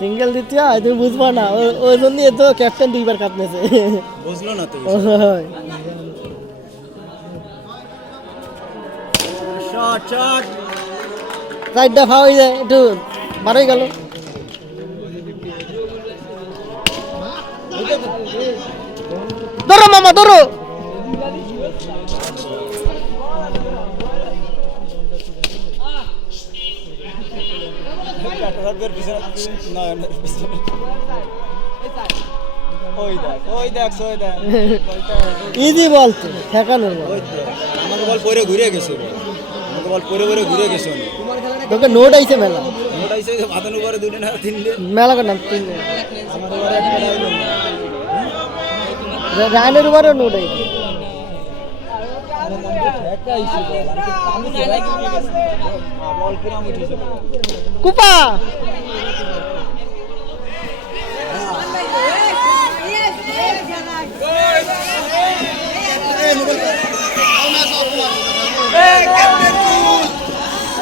Single দিতে হয় তুমি বুঝবা না, ওই জন্যই তো ক্যাপ্টেন দুইবার কাপ নিয়েছে। বুঝলো না তো শট শট সাইডটা ফাউল যায় একটু বারোই গেল। ধরো মামা ধরো। ইজি বল তো ঠেকানোর বল। আমাকে বল পরে ঘুরে গেছে, আমাকে বল পরে পরে ঘুরে গেছে। তোকে নোট আইছে মেলা, মোট আইছে মাথার উপরে দুটো না তিনটে মেলা করে নাম তিন আমার উপরে একটা ডাইলো রায়নের উপরেও নোট আইছে। একটা আইছে বল কিরাম উঠেছে কুপা